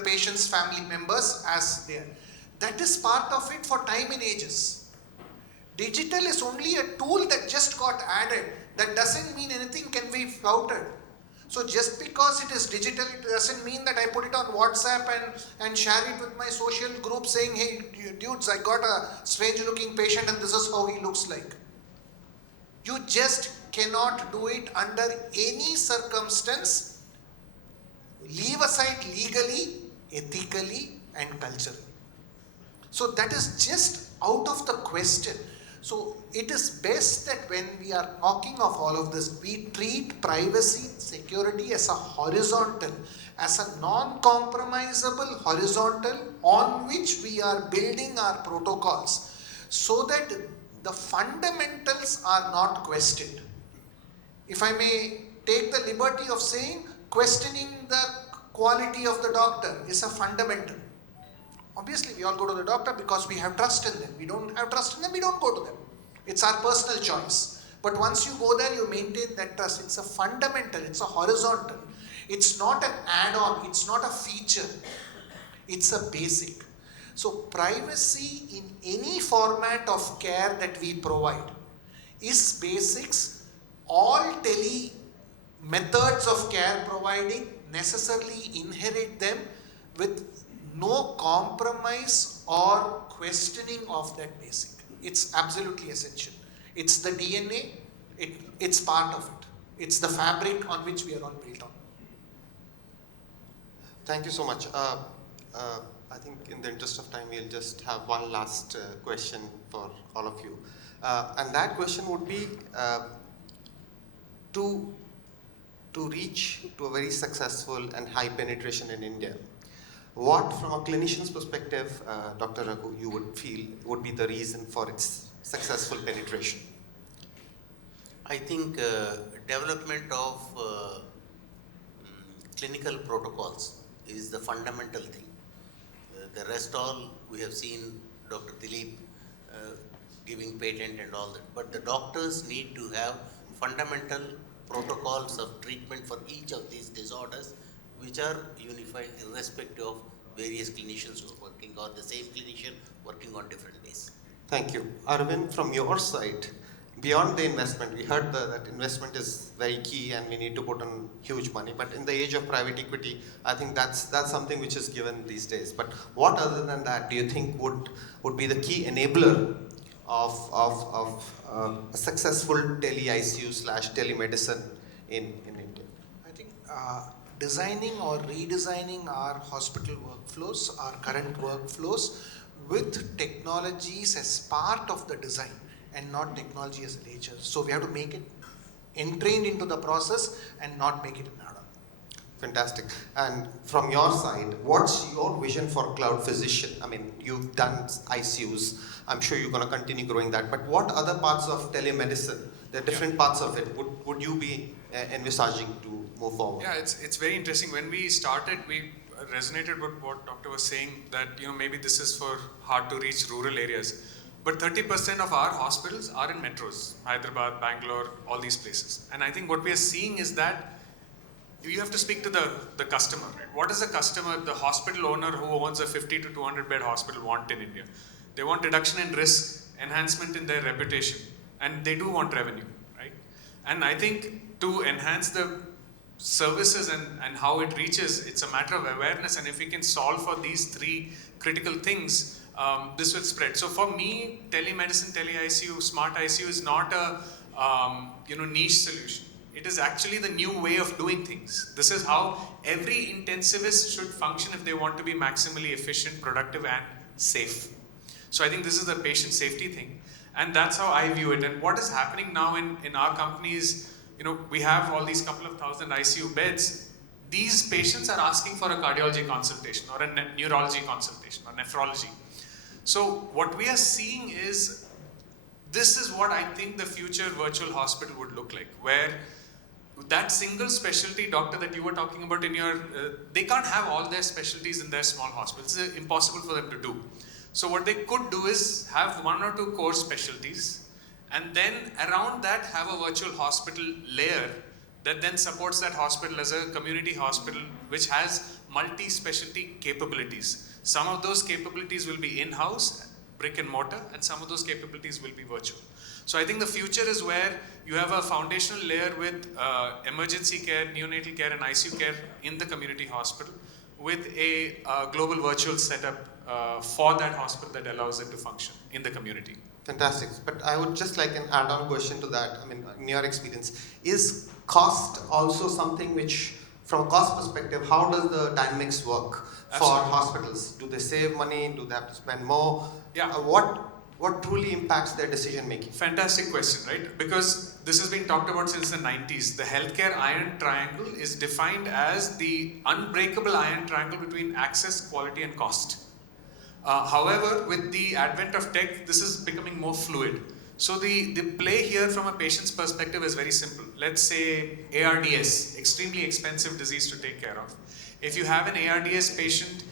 patient's family members as there. That is part of it for time and ages. Digital is only a tool that just got added. That doesn't mean anything can be flouted. So just because it is digital, it doesn't mean that I put it on WhatsApp and share it with my social group saying, hey dudes, I got a strange looking patient and this is how he looks like. You just cannot do it under any circumstance. Leave aside legally, ethically and culturally. So that is just out of the question. So it is best that when we are talking of all of this, we treat privacy, security as a horizontal, as a non-compromisable horizontal on which we are building our protocols so that the fundamentals are not questioned. If I may take the liberty of saying, questioning the quality of the doctor is a fundamental. Obviously, we all go to the doctor because we have trust in them. We don't have trust in them, we don't go to them. It's our personal choice. But once you go there, you maintain that trust. It's a fundamental, it's a horizontal. It's not an add-on, it's not a feature. It's a basic. So privacy in any format of care that we provide is basics. All tele methods of care providing necessarily inherit them with no compromise or questioning of that basic. It's absolutely essential. It's the DNA, it's part of it. It's the fabric on which we are all built on. Thank you so much. I think in the interest of time, we'll just have one last question for all of you. And that question would be, to reach to a very successful and high penetration in India, what from a clinician's perspective, Dr. Raghu, you would feel would be the reason for its successful penetration? I think development of clinical protocols is the fundamental thing. The rest all we have seen Dr. Dileep giving patent and all that, but the doctors need to have fundamental protocols of treatment for each of these disorders which are unified irrespective of various clinicians who are working or the same clinician working on different days. Thank you. Arvind, from your side, beyond the investment, we heard that investment is very key and we need to put on huge money. But in the age of private equity, I think that's something which is given these days. But what other than that do you think would be the key enabler of a successful tele-ICU / telemedicine in India? I think designing or redesigning our hospital workflows, our current workflows, with technologies as part of the design and not technology as a nature. So we have to make it entrained into the process and not make it an add-on. Fantastic. And from your side, what's your vision for Cloudphysician? I mean, you've done ICUs. I'm sure you're going to continue growing that. But what other parts of telemedicine, the different parts of it, would you be envisaging to move forward? Yeah, it's very interesting. When we started, we resonated with what doctor was saying, that maybe this is for hard to reach rural areas. But 30% of our hospitals are in metros, Hyderabad, Bangalore, all these places. And I think what we are seeing is that you have to speak to the customer. Right? What does the customer, the hospital owner who owns a 50 to 200 bed hospital want in India? They want reduction in risk, enhancement in their reputation, and they do want revenue, right? And I think to enhance the services and how it reaches, it's a matter of awareness, and if we can solve for these three critical things, this will spread. So for me, telemedicine, tele-ICU, smart ICU is not a niche solution. It is actually the new way of doing things. This is how every intensivist should function if they want to be maximally efficient, productive, and safe. So I think this is the patient safety thing, and that's how I view it. And what is happening now in our company is, we have all these couple of thousand ICU beds. These patients are asking for a cardiology consultation or a neurology consultation or nephrology. So what we are seeing is, this is what I think the future virtual hospital would look like, where that single specialty doctor that you were talking about in your, they can't have all their specialties in their small hospitals. It's impossible for them to do. So what they could do is have 1 or 2 core specialties, and then around that have a virtual hospital layer that then supports that hospital as a community hospital which has multi-specialty capabilities. Some of those capabilities will be in-house, brick and mortar, and some of those capabilities will be virtual. So I think the future is where you have a foundational layer with emergency care, neonatal care, and ICU care in the community hospital with a global virtual setup for that hospital that allows it to function in the community. Fantastic. But I would just like an add-on question to that. I mean, in your experience, is cost also something which, from a cost perspective, how does the dynamics work for hospitals? Do they save money? Do they have to spend more? Yeah. What truly impacts their decision making? Fantastic question, right? Because this has been talked about since the 90s. The healthcare iron triangle is defined as the unbreakable iron triangle between access, quality, and cost. However, with the advent of tech, this is becoming more fluid. So the play here from a patient's perspective is very simple. Let's say ARDS, extremely expensive disease to take care of. If you have an ARDS patient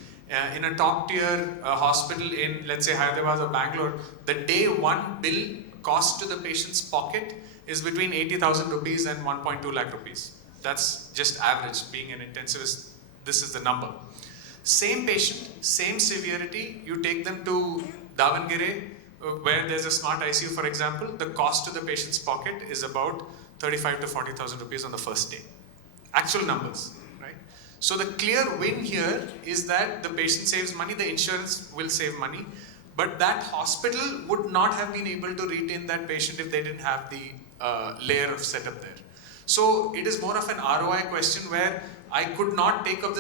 in a top tier hospital in, let's say, Hyderabad or Bangalore, the day one bill cost to the patient's pocket is between 80,000 rupees and 1.2 lakh rupees. That's just average. Being an intensivist, this is the number. Same patient, same severity, you take them to Davangere, where there's a smart ICU, for example, the cost to the patient's pocket is about 35 to 40,000 rupees on the first day. Actual numbers, right? So the clear win here is that the patient saves money, the insurance will save money, but that hospital would not have been able to retain that patient if they didn't have the layer of setup there. So it is more of an ROI question where I could not take care of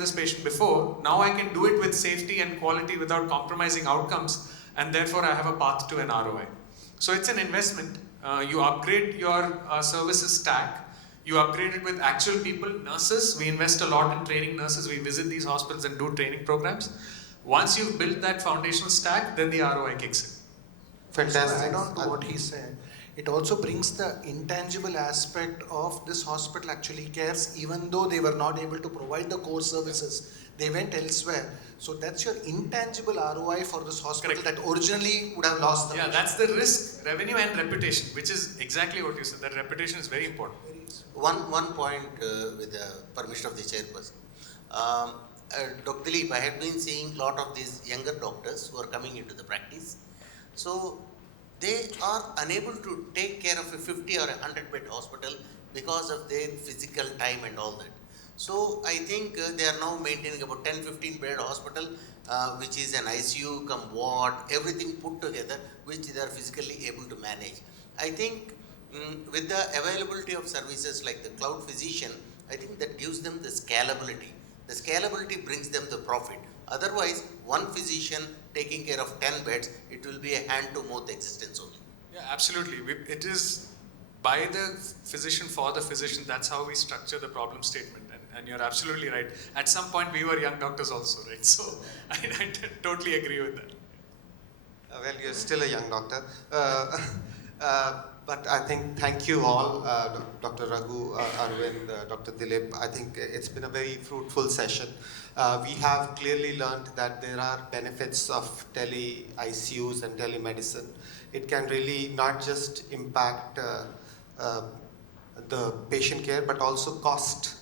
this patient before. Now I can do it with safety and quality without compromising outcomes, and therefore I have a path to an ROI. So it's an investment. You upgrade your services stack. You upgrade it with actual people, nurses. We invest a lot in training nurses. We visit these hospitals and do training programs. Once you've built that foundational stack, then the ROI kicks in. Fantastic. So add on to what he said, it also brings the intangible aspect of this hospital actually cares, even though they were not able to provide the core services. They went elsewhere. So that's your intangible ROI for this hospital Correct. that originally would have lost the Yeah, patient. that's the risk, revenue and reputation, which is exactly what you said. That reputation is very important. One point with the permission of the chairperson. Dr. Dileep, I have been seeing a lot of these younger doctors who are coming into the practice. So they are unable to take care of a 50 or a 100 bed hospital because of their physical time and all that. So I think they are now maintaining about 10-15 bed hospital, which is an ICU, come ward, everything put together, which they are physically able to manage. I think with the availability of services like the Cloudphysician, I think that gives them the scalability. The scalability brings them the profit. Otherwise, one physician taking care of 10 beds, it will be a hand-to-mouth existence only. Yeah, absolutely. It is by the physician for the physician. That's how we structure the problem statement. And you're absolutely right. At some point, we were young doctors also, right? So I totally agree with that. Well, you're still a young doctor. But I think, thank you all, Dr. Raghu, Arvind, Dr. Dileep. I think it's been a very fruitful session. We have clearly learned that there are benefits of tele-ICUs and telemedicine. It can really not just impact the patient care, but also cost.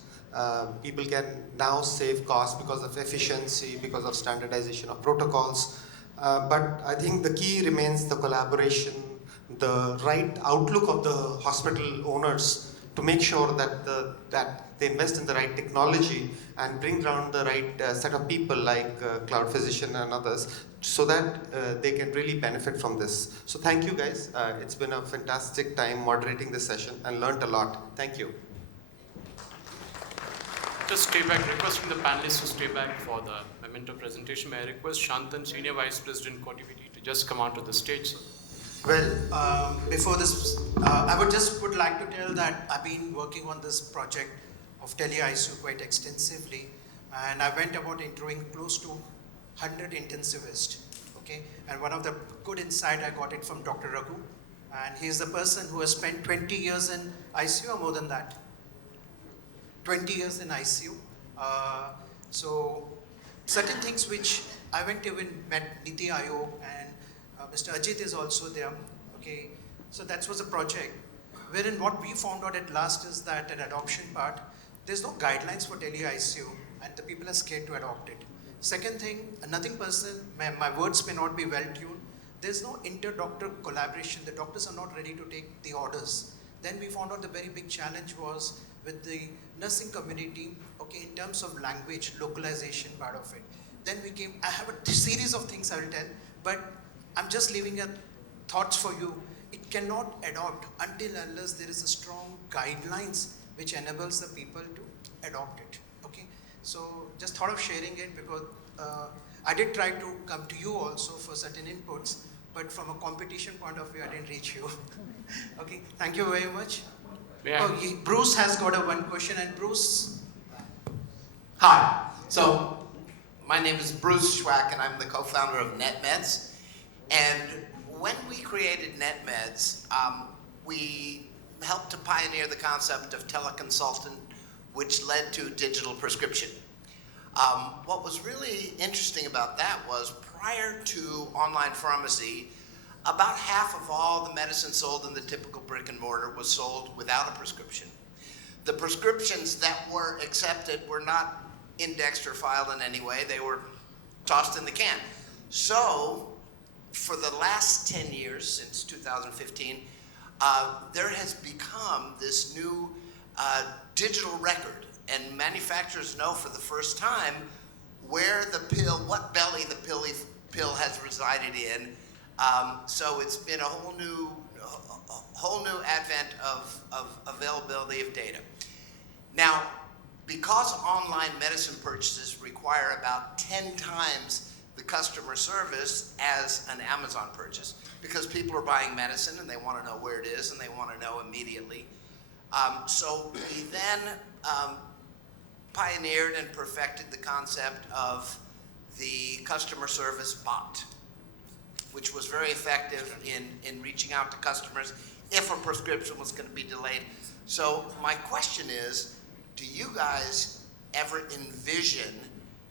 People can now save costs because of efficiency, because of standardization of protocols. But I think the key remains the collaboration, the right outlook of the hospital owners to make sure that that they invest in the right technology and bring around the right set of people like Cloudphysician and others, so that they can really benefit from this. So thank you guys. It's been a fantastic time moderating this session and learned a lot. Thank you. Just stay back, requesting the panelists to stay back for the memento presentation. May I request Shantan, Senior Vice President, Continuity, to just come onto the stage. Well, before this, I would like to tell that I've been working on this project of tele-ICU quite extensively, and I went about interviewing close to 100 intensivists, okay? And one of the good insight I got it from Dr. Raghu, and he's the person who has spent 20 years in ICU or more than that. 20 years in ICU. So certain things which I went even met Niti Ayog, and Mr. Ajit is also there. Okay, so that was a project wherein what we found out at last is that at adoption part, there's no guidelines for tele-ICU and the people are scared to adopt it. Second thing, nothing personal, my words may not be well tuned. There's no inter-doctor collaboration. The doctors are not ready to take the orders. Then we found out the very big challenge was with the nursing community, okay, in terms of language, localization part of it. Then we came, I have a series of things I will tell, but I'm just leaving a thoughts for you. It cannot adopt until unless there is a strong guidelines which enables the people to adopt it, okay? So just thought of sharing it because I did try to come to you also for certain inputs, but from a competition point of view, I didn't reach you. Okay, thank you very much. Yeah. Oh, Bruce has got one question, and Bruce. Hi. So, my name is Bruce Schwack, and I'm the co-founder of NetMeds. And when we created NetMeds, we helped to pioneer the concept of teleconsultant, which led to digital prescription. What was really interesting about that was prior to online pharmacy, about half of all the medicine sold in the typical brick and mortar was sold without a prescription. The prescriptions that were accepted were not indexed or filed in any way. They were tossed in the can. So, for the last 10 years, since 2015, there has become this new digital record, and manufacturers know for the first time where the pill, what belly the pill has resided in. So it's been a whole new advent of availability of data. Now, because online medicine purchases require about 10 times the customer service as an Amazon purchase, because people are buying medicine and they want to know where it is and they want to know immediately. So we then pioneered and perfected the concept of the customer service bot, which was very effective in reaching out to customers if a prescription was going to be delayed. So my question is, do you guys ever envision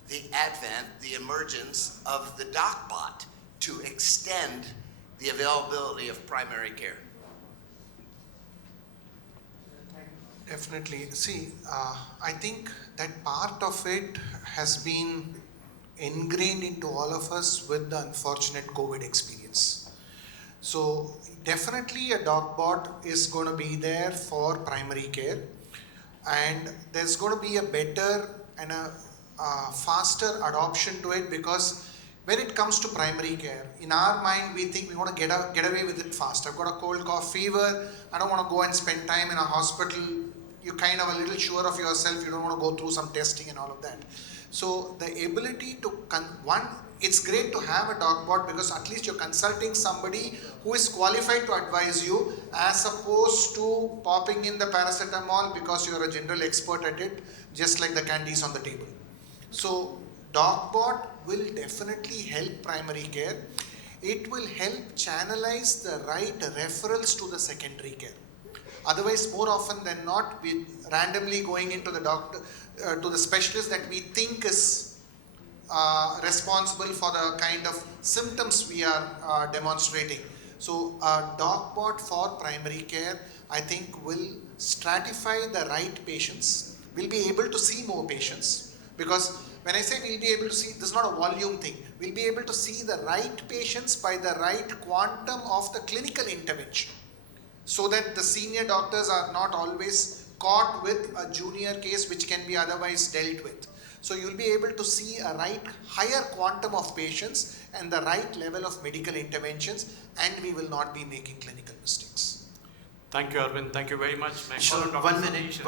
the advent, the emergence of the DocBot to extend the availability of primary care? Definitely. See, I think that part of it has been ingrained into all of us with the unfortunate COVID experience. So definitely a DocBot is going to be there for primary care, and there's going to be a better and a faster adoption to it, because when it comes to primary care, in our mind we think we want to get away with it fast. I've got a cold, cough, fever, I don't want to go and spend time in a hospital. You're kind of a little sure of yourself, you don't want to go through some testing and all of that. So the ability to, it's great to have a DocBot because at least you're consulting somebody who is qualified to advise you, as opposed to popping in the paracetamol because you're a general expert at it, just like the candies on the table. So DocBot will definitely help primary care. It will help channelize the right referrals to the secondary care. Otherwise, more often than not, we randomly going into the doctor, to the specialist that we think is responsible for the kind of symptoms we are demonstrating. So DocBot for primary care, I think, will stratify the right patients. We'll be able to see more patients, because when I say we'll be able to see, this is not a volume thing. We'll be able to see the right patients by the right quantum of the clinical intervention, so that the senior doctors are not always caught with a junior case which can be otherwise dealt with. So you'll be able to see a higher quantum of patients and the right level of medical interventions, and we will not be making clinical mistakes. Thank you, Arvind. Thank you very much. Sure, 1 minute.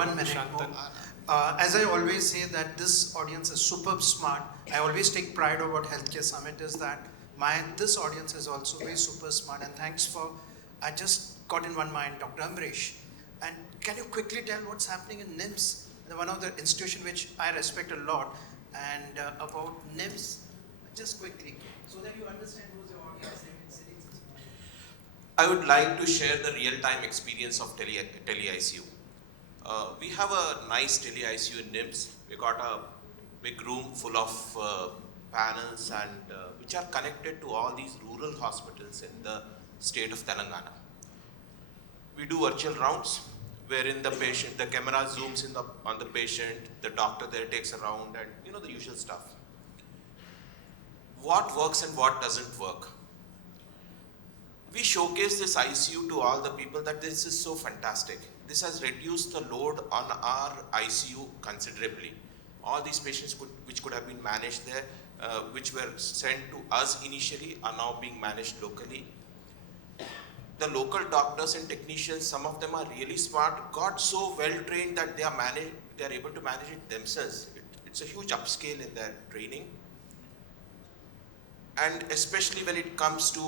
As I always say that this audience is superb smart. I always take pride about Healthcare Summit is that this audience is also very super smart, and thanks for, I just got in one mind, Dr. Amrish. And can you quickly tell what's happening in NIMS, one of the institution which I respect a lot, and about NIMS, just quickly, so that you understand who's your audience and cities. I would like to share the real-time experience of Tele-ICU. We have a nice Tele-ICU in NIMS. We got a big room full of panels and which are connected to all these rural hospitals in the state of Telangana. We do virtual rounds wherein the camera zooms in on the patient, the doctor there takes a round, and the usual stuff. What works and what doesn't work? We showcase this ICU to all the people that this is so fantastic. This has reduced the load on our ICU considerably. All these patients which could have been managed there, which were sent to us initially, are now being managed locally. The local doctors and technicians, some of them are really smart, got so well trained that they are able to manage it themselves. It's a huge upscale in their training. And especially when it comes to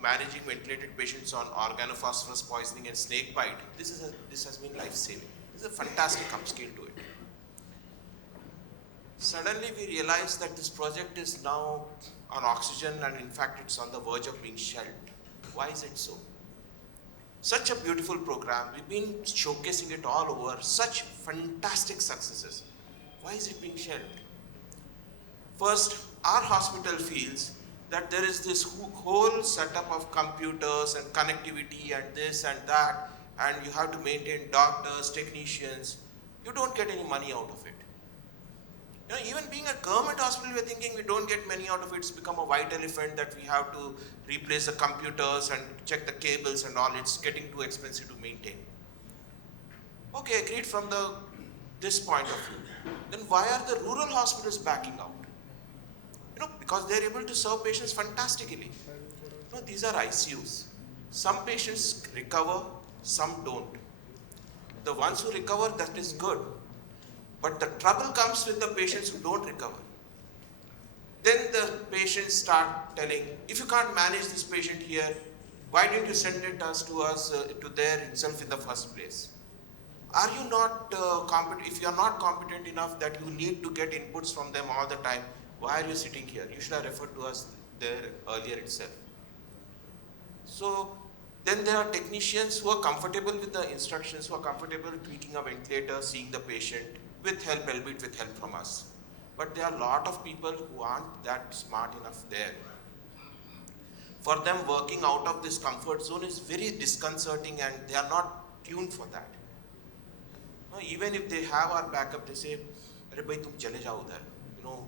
managing ventilated patients on organophosphorus poisoning and snake bite, this has been life-saving. This is a fantastic upscale to it. Suddenly we realized that this project is now on oxygen, and in fact it's on the verge of being shelved. Why is it so? Such a beautiful program, we've been showcasing it all over, such fantastic successes. Why is it being shelved? First, our hospital feels that there is this whole setup of computers and connectivity and this and that, and you have to maintain doctors, technicians. You don't get any money out of it. Even being a government hospital, we're thinking we don't get money out of it. It's become a white elephant that we have to replace the computers and check the cables and all. It's getting too expensive to maintain. Okay, agreed from this point of view. Then why are the rural hospitals backing out? Because they're able to serve patients fantastically. These are ICUs. Some patients recover, some don't. The ones who recover, that is good. But the trouble comes with the patients who don't recover. Then the patients start telling, if you can't manage this patient here, why didn't you send it to there itself in the first place? Are you not competent? If you are not competent enough that you need to get inputs from them all the time, why are you sitting here? You should have referred to us there earlier itself. So Then there are technicians who are comfortable with the instructions, who are comfortable tweaking a ventilator, seeing the patient with help, albeit with help from us. But there are a lot of people who aren't that smart enough there. For them, working out of this comfort zone is very disconcerting and they are not tuned for that. Even if they have our backup, they say, "Arey bhai, tum chale jao udhar." You know,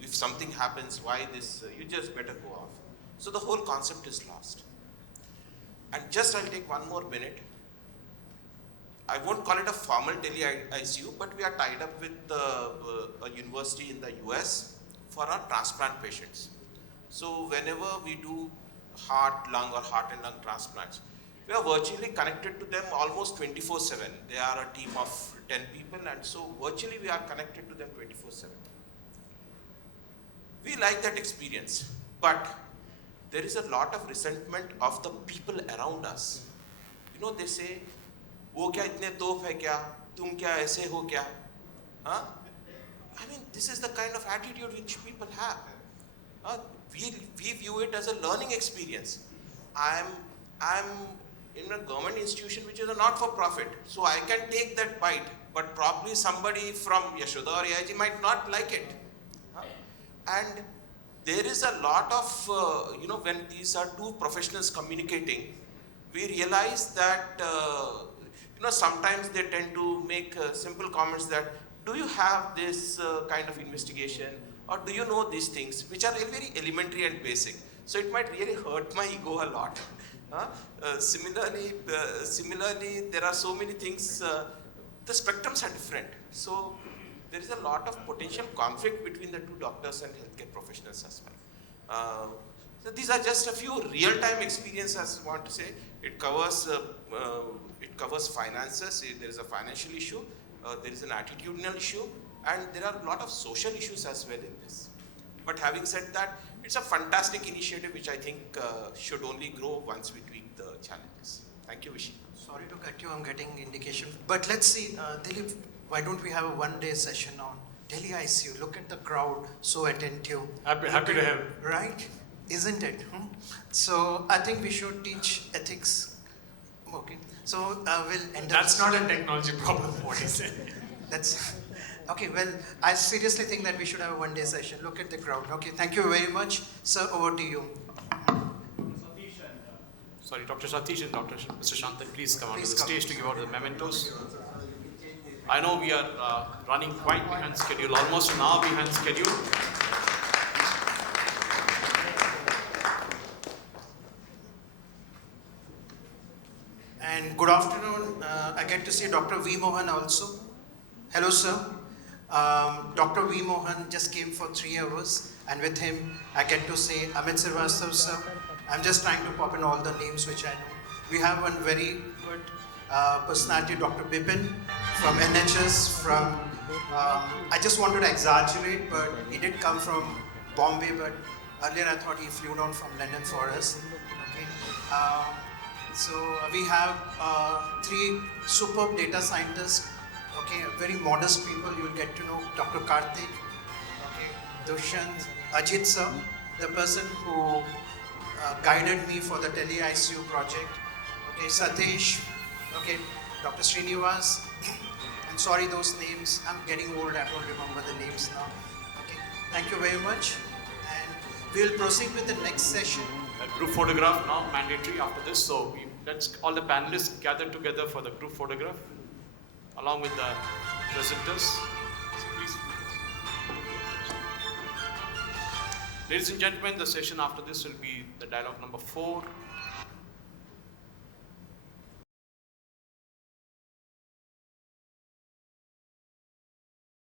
if something happens, why this? You just better go off. So the whole concept is lost. And just I'll take one more minute. I won't call it a formal tele-ICU, but we are tied up with a university in the US for our transplant patients. So whenever we do heart, lung or heart and lung transplants, we are virtually connected to them almost 24/7. They are a team of 10 people, and so virtually we are connected to them 24/7. We like that experience, but there is a lot of resentment of the people around us. You know, they say, "Wo kya itne toof hai kya? Tum kya aise ho kya?" Huh? I mean, this is the kind of attitude which people have. We view it as a learning experience. I'm in a government institution which is a not-for-profit, so I can take that bite, but probably somebody from Yashoda or AIG might not like it. And there is a lot of, when these are two professionals communicating, we realize that, sometimes they tend to make simple comments that, "Do you have this kind of investigation? Or do you know these things?" Which are very elementary and basic. So it might really hurt my ego a lot. Similarly, there are so many things, the spectrums are different. So there is a lot of potential conflict between the two doctors and healthcare professionals as well. So these are just a few real-time experiences I want to say. It covers finances. There is a financial issue. There is an attitudinal issue. And there are a lot of social issues as well in this. But having said that, it's a fantastic initiative which I think should only grow once we tweak the challenges. Thank you, Vishi. Sorry to cut you, I'm getting indication. But let's see, Dileep, why don't we have a one-day session on tele-ICU? Look at the crowd, so attentive. Happy to help. Right? Isn't it? So I think we should teach ethics. Okay. So we'll end up. That's not a technology problem, what is it? That's okay. Well, I seriously think that we should have a one-day session. Look at the crowd. Okay. Thank you very much, sir. Over to you. Sorry, Dr. Satish and Mr. Shantan, please come onto the stage to give out the mementos. I know we are running quite behind schedule, almost an hour behind schedule. And good afternoon. I get to see Dr. V. Mohan also. Hello, sir. Dr. V. Mohan just came for 3 hours, and with him, I get to say Amit Srivastava, sir. I'm just trying to pop in all the names which I know. We have one very good personality, Dr. Bipin from NHS. I just wanted to exaggerate, but he did come from Bombay, but earlier I thought he flew down from London for us. Okay. So we have 3 superb data scientists, okay, very modest people. You'll get to know Dr. Karthik, okay, Dushyant, Ajit sir, the person who guided me for the tele-ICU project, okay, Satish, okay, Dr. Srinivas, and sorry those names, I'm getting old, I don't remember the names now. Okay, thank you very much, and we'll proceed with the next session. A group photograph now mandatory after this, so let's all the panelists gather together for the group photograph along with the presenters. So please. Ladies and gentlemen, the session after this will be the dialogue number 4.